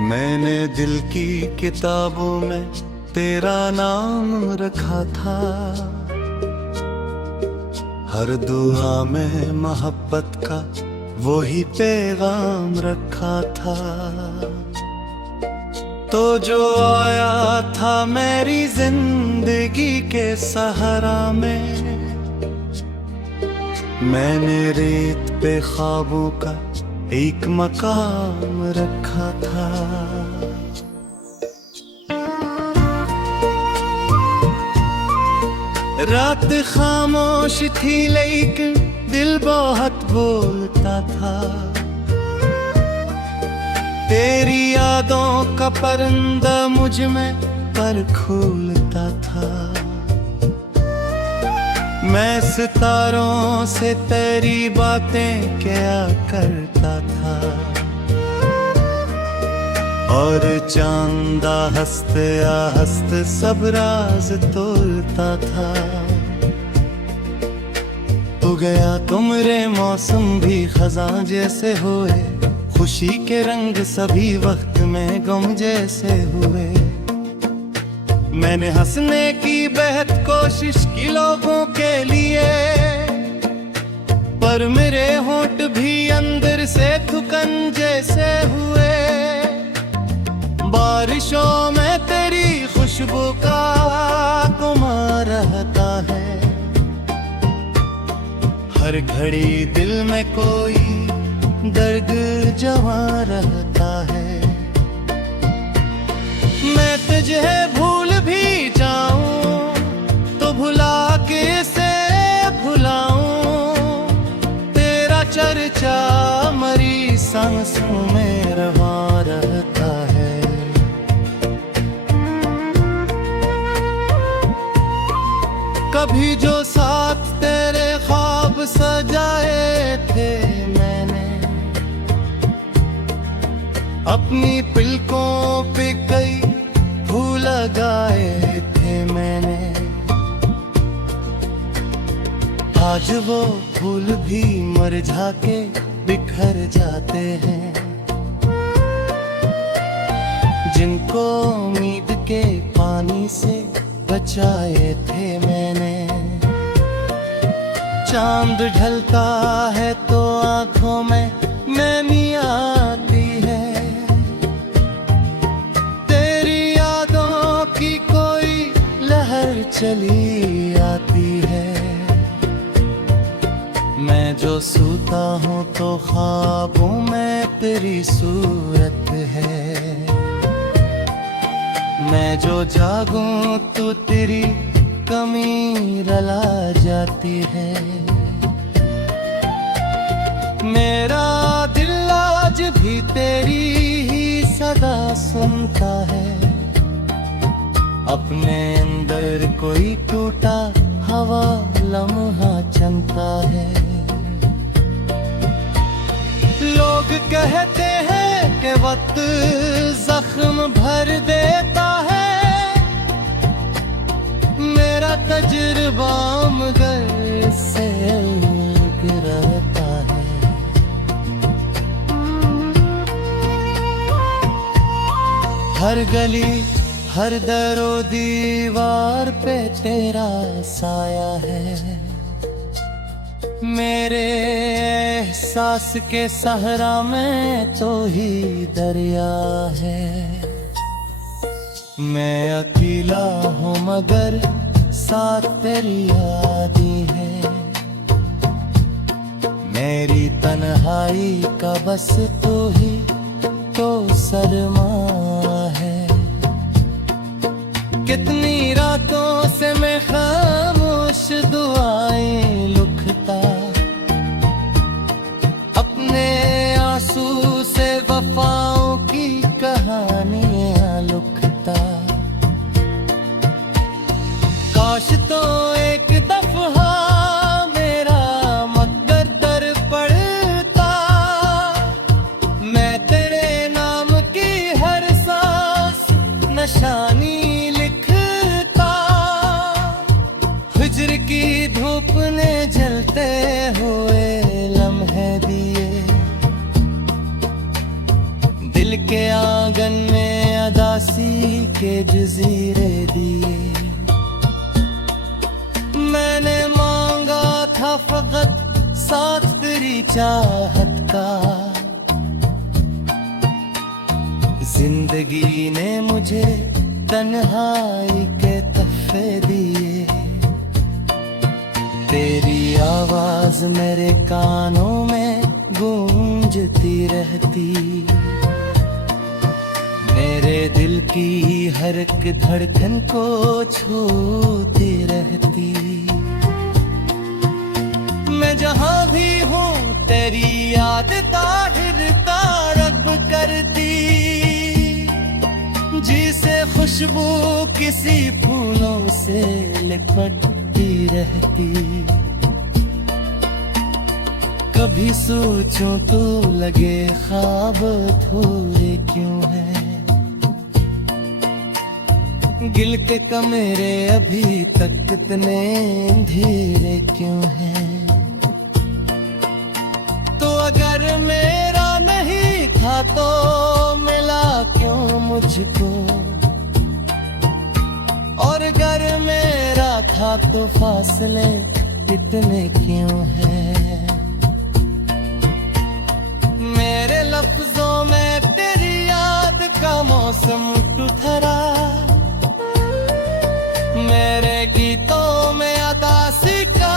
मैंने दिल की किताबों में तेरा नाम रखा था, हर दुआ में मोहब्बत का वही पैगाम रखा था। तो जो आया था मेरी जिंदगी के सहारा में, मैंने रेत पे ख्वाबों का एक मकाम रखा था। रात खामोश थी लेकिन दिल बहुत बोलता था, तेरी यादों का परिंदा मुझ में पर खोलता था। मैं सितारों से तेरी बातें क्या करता था, और चांदा हंसते हंसते सब राज तोलता था। हो गया तुमरे मौसम भी खजां जैसे हुए, खुशी के रंग सभी वक्त में गम जैसे हुए। मैंने हंसने की बेहद कोशिश की लोगों के लिए, पर मेरे होंठ भी अंदर से थुकन जैसे हुए। बारिशों में तेरी खुशबू का गुमां रहता है, हर घड़ी दिल में कोई दर्द जमा रहता है। मैं तुझे भूल भी जाऊं तो भुला के से भुलाऊं, तेरा चर्चा मरी सांसों में रवा रहता है। कभी जो साथ तेरे ख्वाब सजाए थे, मैंने अपनी पलकों पे कई फूल लगाए थे। मैंने आज वो फूल भी मुरझा के बिखर जाते हैं, जिनको उम्मीद के पानी से बचाए थे मैंने। चांद ढलता है तो आंखों में नैनी आती है, तेरी यादों की कोई लहर चली आती है। मैं जो सोता हूँ तो ख्वाबों में तेरी सूरत है, मैं जो जागूं तो तेरी कमी रला जाती है। मेरा दिल आज भी तेरी ही सदा सुनता है, अपने अंदर कोई टूटा हवा लम्हा चलता है। लोग कहते हैं कि वक्त जख्म भर देता है, मेरा तजुर्बा मगर से गिरता है। हर गली हर दरो दीवार पे तेरा साया है, मेरे एहसास के सहरा में तो ही दरिया है। मैं अकेला हूँ मगर साथ तेरी यादी है, मेरी तन्हाई का बस तू ही तो सरमा है। कितनी रातों से मैं खामोश दुआएं लिखता, अपने आंसू से वफाओं की कहानियां लिखता। काश तो एक दफा मेरा मुकद्दर पढ़ता, मैं तेरे नाम की हर सांस निशानी लिखता। हिज्र की धूप ने जलते हुए लम्हे दिए, दिल दिल के आंगन में अदासी के जजीरे दिए। मैंने मांगा था फकत साथ तेरी चाहत का, जिंदगी ने मुझे तन्हाई के तहफे दिए। तेरी आवाज मेरे कानों में गूंजती रहती, मेरे दिल की हर एक धड़कन को छूती रहती। मैं जहां भी हूँ तेरी याद ताहिर तारक करती, जिसे खुशबू किसी फूलों से लिपटती रहती। कभी सोचूं तो लगे ख्वाब थोड़े क्यों है, गिल के कमरे अभी तक इतने अंधेरे क्यों हैं। तो अगर मेरा नहीं था तो मिला क्यों मुझको, और अगर मेरा था तो फासले इतने क्यों हैं। मेरे लफ्जों में तेरी याद का मौसम उतरा, मेरे गीतों में अदासी का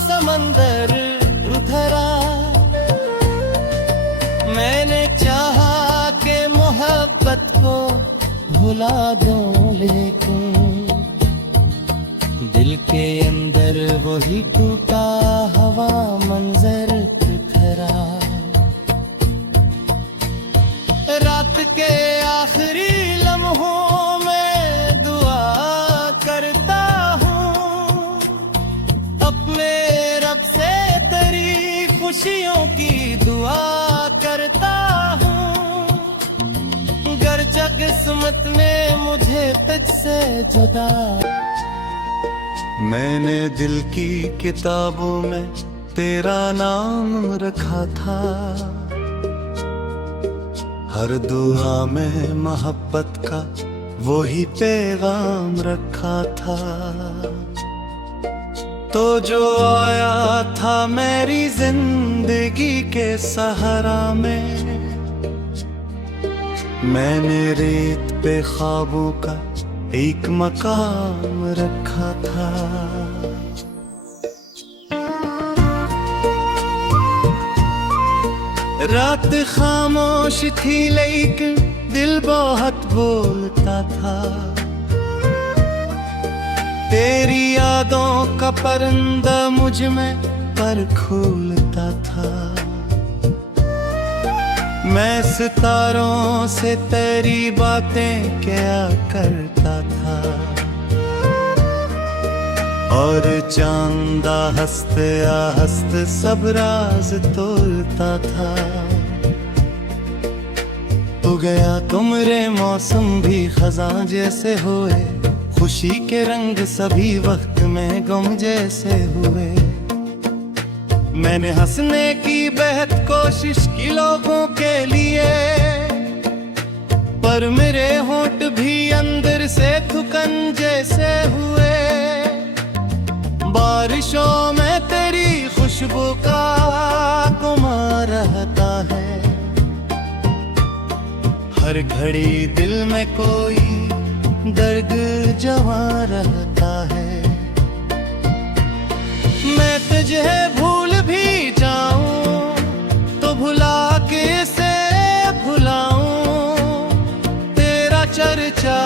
समंदर उतरा। मैंने चाहा कि मोहब्बत को भुला दूं, लेकिन दिल के अंदर वही टूटा हवा मंजर उतरा। रात के आखिरी लम्हों में दुआ करता हूँ, अपने रब से तेरी खुशियों की दुआ करता हूँ। गर्चा किस्मत ने मुझे तुझसे जुदा, मैंने दिल की किताबों में तेरा नाम रखा था। हर दुआ में मोहब्बत का वही पैगाम रखा था। तो जो आया था मेरी जिंदगी के सहारा में, मैंने रेत पे ख्वाबों का एक मकाम रखा था। रात खामोश थी लेकिन दिल बहुत बोलता था, तेरी यादों का परिंदा मुझ में पर खोलता था। मैं सितारों से तेरी बातें क्या करता था, और चांदा हंसते हंसते सब राज तोलता था। हो गया तुमरे मौसम भी खजां जैसे हुए, खुशी के रंग सभी वक्त में गम जैसे हुए। मैंने हंसने की बेहद कोशिश की लोगों के लिए, पर मेरे होंठ भी अंदर से थुकन जैसे हुए। बारिशों में तेरी खुशबू का गुमार रहता है, हर घड़ी दिल में कोई दर्द जमा रहता है। मैं तुझे भूल भी जाऊं तो भुला के से भुलाऊं, तेरा चर्चा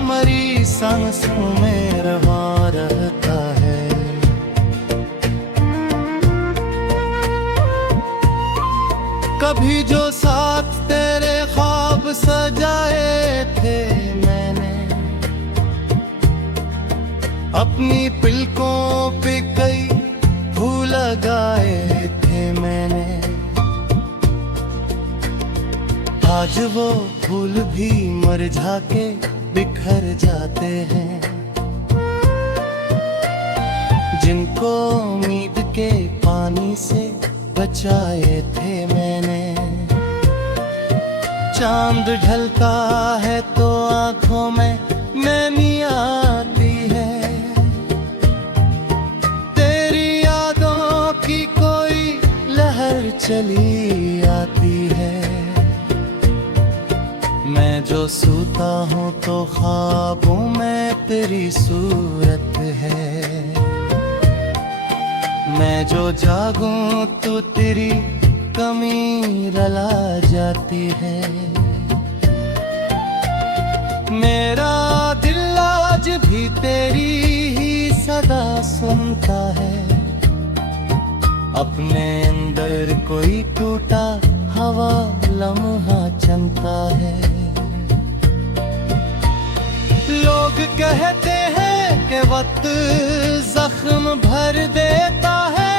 मरी सांसों में रवा रहता है। कभी जो साथ तेरे ख्वाब सजाए थे मैंने, अपनी पलकों पे कई फूल लगाए थे मैंने। आज वो फूल भी मुरझा के बिखर जाते हैं, जिनको उम्मीद के पानी से बचाए थे मैंने। चांद ढलता है तो आंखों में नैनी आती है, तेरी यादों की कोई लहर चली आती है। मैं जो सोता हूँ तो ख्वाबों में तेरी सूरत है, मैं जो जागूं तो तेरी कमी रला जाती है। मेरा दिल आज भी तेरी ही सदा सुनता है, अपने अंदर कोई टूटा हवा लम्हा चलता है। लोग कहते हैं कि वक्त जख्म भर देता है,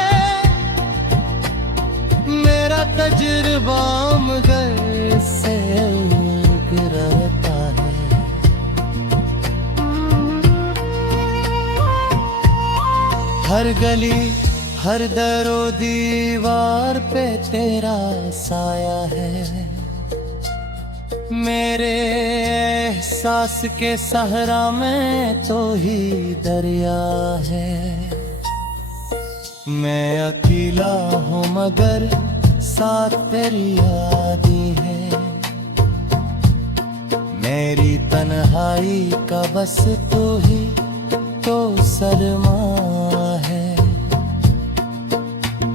मेरा तजुर्बा मगर से रहता है। हर गली हर दरो दीवार पे तेरा साया है, मेरे एहसास के सहरा में तो ही दरिया है। मैं अकेला हूँ मगर साथ तेरी यादी है, मेरी तन्हाई का बस तू ही तो सरमा है।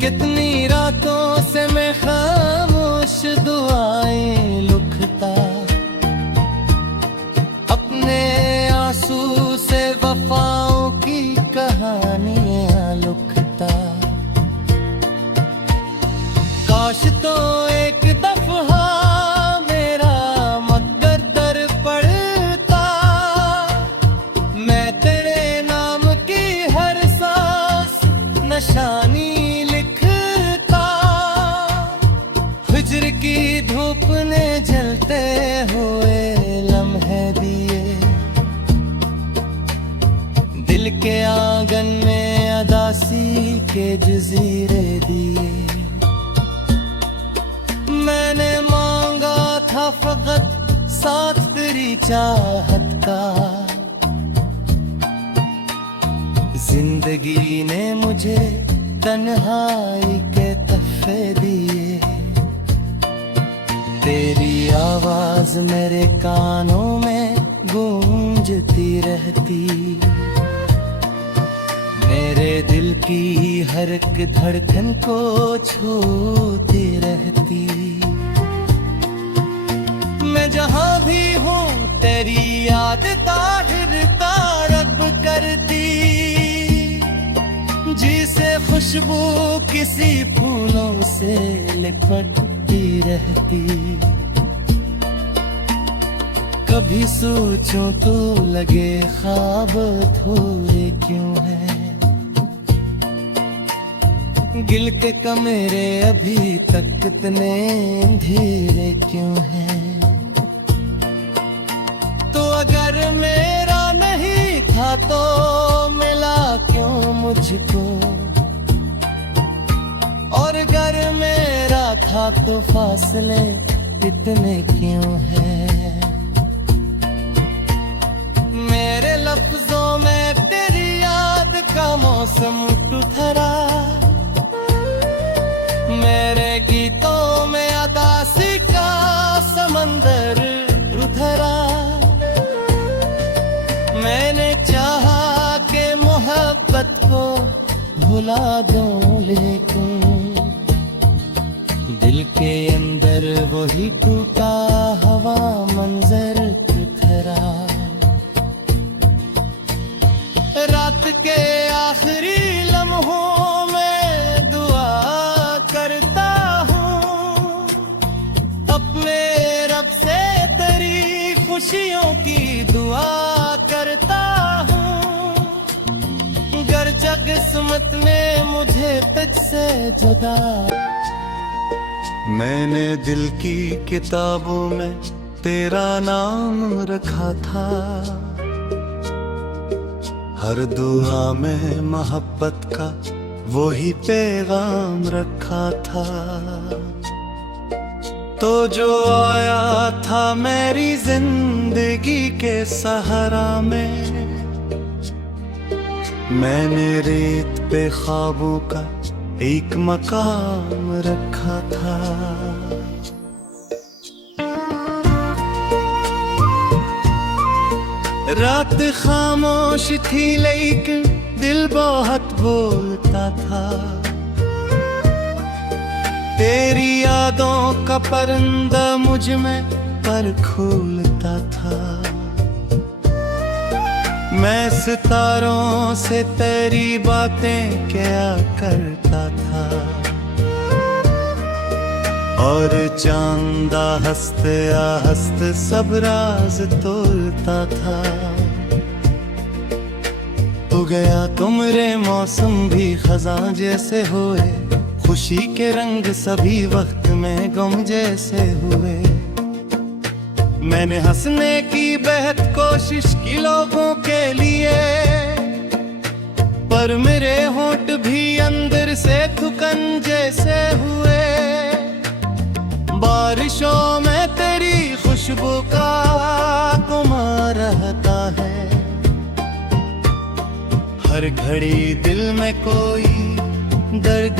कितनी रातों से मैं खामोश दुआएं लिखता, अपने आंसू से वफाओं की कहानियां लिखता। काश तो एक दफा मेरा मुकद्दर पड़ता, मैं तेरे नाम की हर सांस निशानी लिखता। हिज्र की धूप ने जलते हुए लम्हे दिए, दिल के आंगन में अदासी के जजीरे दिए। मैंने मांगा था फकत साथ तेरी चाहत का, जिंदगी ने मुझे तन्हाई के तहफे दिए। तेरी आवाज मेरे कानों में गूंजती रहती, मेरे दिल की हर एक धड़कन को छूती रहती। मैं जहाँ भी हूँ तेरी याद ताहिर तारक करती, जिसे खुशबू किसी फूलों से लिपटती रहती। कभी सोचूं तो लगे ख्वाब थोड़े क्यों है, गिल के कमरे अभी तक इतने अंधेरे क्यों हैं। तो अगर मेरा नहीं था तो मिला क्यों मुझको, और अगर मेरा था तो फासले इतने क्यों हैं। मेरे लफ्जों में तेरी याद का मौसम उतरा, मेरे गीतों में अदासी का समंदर उतरा। मैंने चाहा कि मोहब्बत को भुला दूं, लेकिन दिल के अंदर वही टूटा हवा मंजर उतरा। रात के आखिरी लम्हों में दुआ करता हूँ, अपने रब से तेरी खुशियों की दुआ करता हूँ। गर्चा किस्मत ने मुझे तुझसे जुदा, मैंने दिल की किताबों में तेरा नाम रखा था। हर दुआ में मोहब्बत का वो ही पैगाम रखा था। तो जो आया था मेरी जिंदगी के सहारा में, मैंने रेत पे ख्वाबों का एक मकाम रखा था। रात खामोश थी लेकिन दिल बहुत बोलता था। तेरी यादों का परिंदा मुझ में पर खोलता था। मैं सितारों से तेरी बातें क्या करता था, और चांदा हंसते हंसते सब राज तोड़ता था। हो गया तुमरे मौसम भी खज़ां जैसे हुए, खुशी के रंग सभी वक्त में गम जैसे हुए। मैंने हंसने की बेहद कोशिश की लोगों के लिए, पर मेरे होंठ भी अंदर से थुकन जैसे हुए। बारिशों में तेरी खुशबू का खुमार रहता है, हर घड़ी दिल में कोई दर्द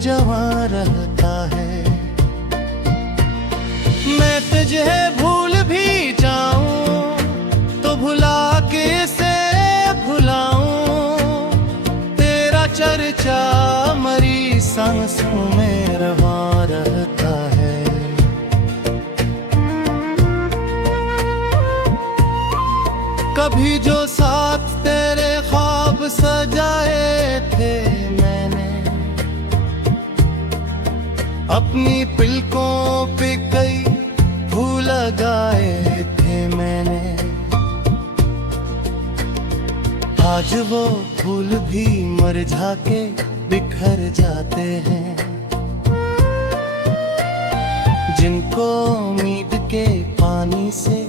जमा रहता है। मैं तुझे भूल भी जाऊं तो भुला के से भुलाऊं, तेरा चर्चा मरी सांसों में रवा रहता है। कभी जो साथ तेरे ख्वाब सजाए थे मैंने, अपनी पलकों पे कई फूल लगाए थे मैंने। आज वो फूल भी मुरझा के बिखर जाते हैं, जिनको उम्मीद के पानी से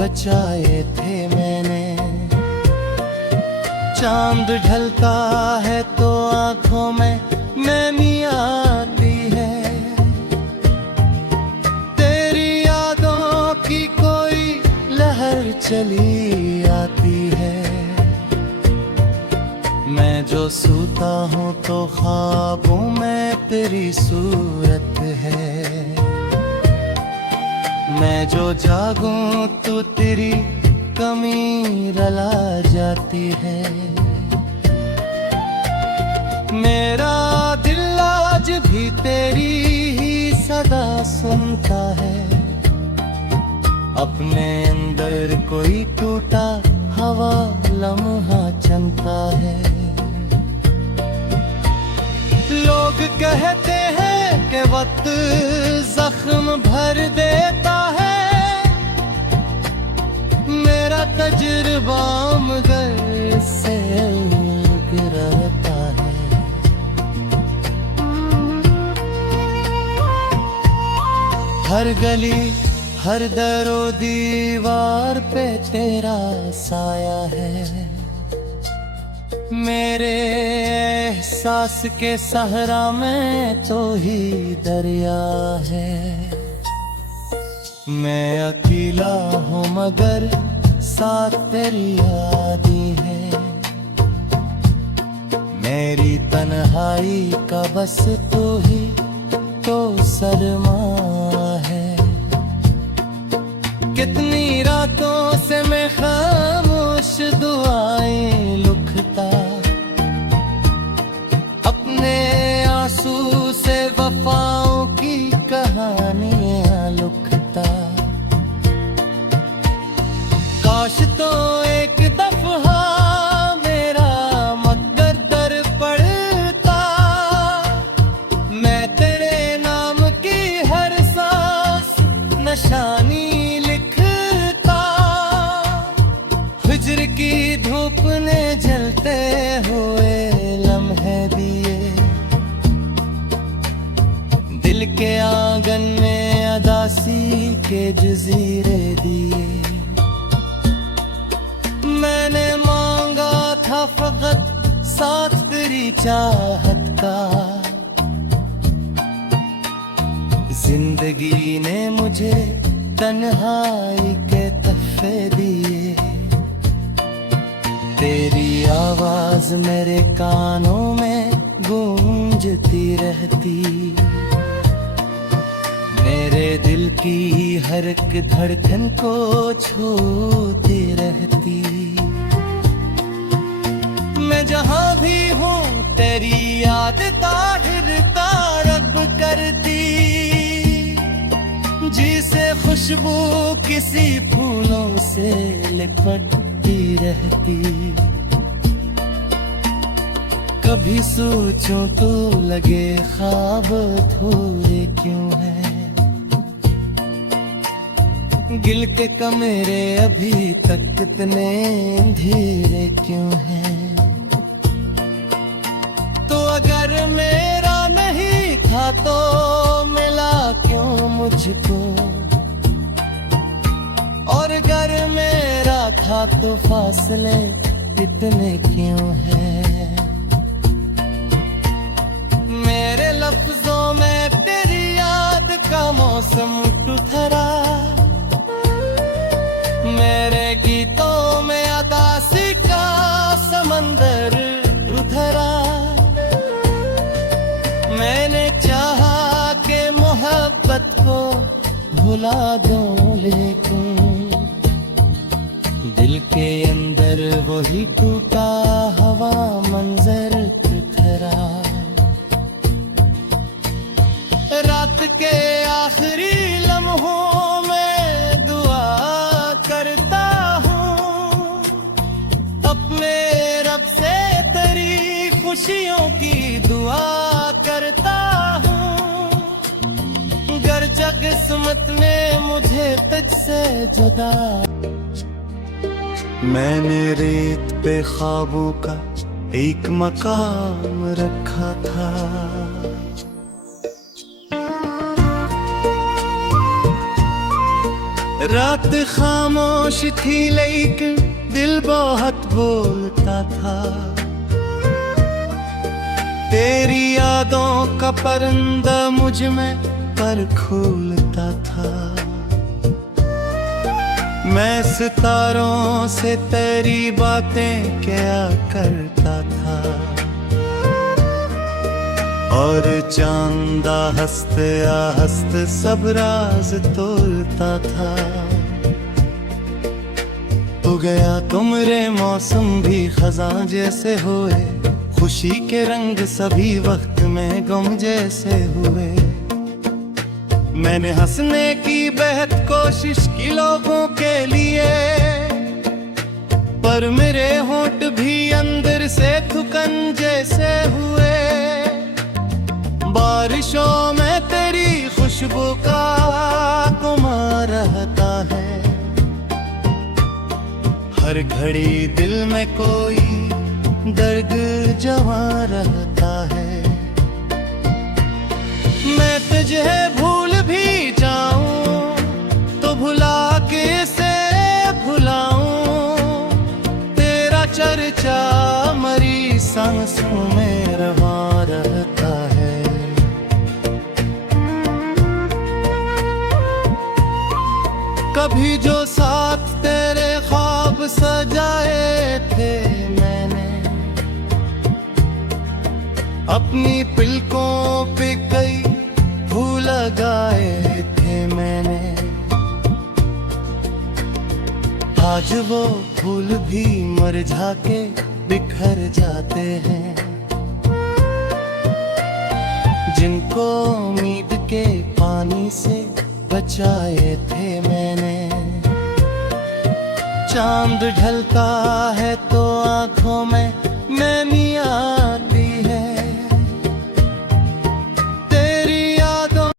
बचाए थे मैंने। चांद ढलता है तो आंखों में नैनी आती है, तेरी यादों की कोई लहर चली आती है। मैं जो सोता हूँ तो ख्वाबों में तेरी सूरत है, मैं जो जागूं तो तेरी कमी रला जाती है। मेरा दिल आज भी तेरी ही सदा सुनता है, अपने अंदर कोई टूटा हवा लम्हा चलता है। लोग कहते हैं कि वक्त जख्म भर देता है, मेरा तजुर्बा मगर से गिरता है। हर गली हर दरो दीवार पे तेरा साया है, मेरे एहसास के सहरा में तो ही दरिया है। मैं अकेला हूँ मगर साथ तेरी यादी है, मेरी तन्हाई का बस तू ही तो सरमा है। कितनी रातों से मैं खामोश दुआएं लिखता, अपने आंसू से वफाओं की कहानियां लिखता। काश तो एक दफा मेरा मुकद्दर पढ़ता, मैं तेरे नाम की हर सांस निशानी लिखता। हिज्र की धूप ने जलते हुए लम्हे दिए, दिल के आंगन में अदासी के जजीरे दिए। मैंने मांगा था फकत साथ तेरी चाहत का, जिंदगी ने मुझे तन्हाई के तहफे दिए, तेरी आवाज मेरे कानों में गूंजती रहती, मेरे दिल की हर एक धड़कन को छूती रहती। मैं जहां भी हूँ तेरी याद ताहिर तारब करती, जिसे खुशबू किसी फूलों से लिपटती रहती। कभी सोचूं तो लगे ख्वाब थोड़े क्यों है, गिल के कमरे अभी तक इतने धीरे क्यों हैं। तो अगर मेरा नहीं था तो मिला क्यों मुझको, और अगर मेरा था तो फासले इतने क्यों हैं। मेरे लफ्जों में तेरी याद का मौसम उतरा, मेरे गीतों में अदासी का समंदर उतरा। मैंने चाहा कि मोहब्बत को भुला दूं, लेकिन दिल के अंदर वही टूटा हवा मंजर बिखरा। रात के आखिरी लम्हों में दुआ करता हूँ, अपने रब से तेरी खुशियों की दुआ करता हूँ। गर्चा किस्मत ने मुझे तुझसे जुदा। मैंने रेत पे ख्वाबों का एक मकाम रखा था, रात खामोश थी लेकिन दिल बहुत बोलता था। तेरी यादों का परिंदा मुझ में पर खोलता था। मैं सितारों से तेरी बातें क्या करता था, और चांदा हंसते हंसते सब राज तोलता था। हो गया तुमरे मौसम भी खज़ां जैसे हुए, खुशी के रंग सभी वक्त में गम जैसे हुए। मैंने हंसने की बेहद कोशिश की लोगों के लिए, पर मेरे होंठ भी अंदर से थुकन जैसे हुए। बारिशों में तेरी खुशबू का गुमां रहता है, हर घड़ी दिल में कोई दर्द जमा रहता है। मैं तुझे भूल भी जाऊं तो भुला के से भुलाऊं, तेरा चर्चा मरी सांसों में रवा रहता है। कभी जो साथ तेरे ख्वाब सजाए थे मैंने, अपनी पलकों पे कई फूल लगाए थे मैंने। आज वो फूल भी मुरझा के बिखर जाते हैं, जिनको उम्मीद के पानी से बचाए थे मैंने। चांद ढलता है तो आंखों में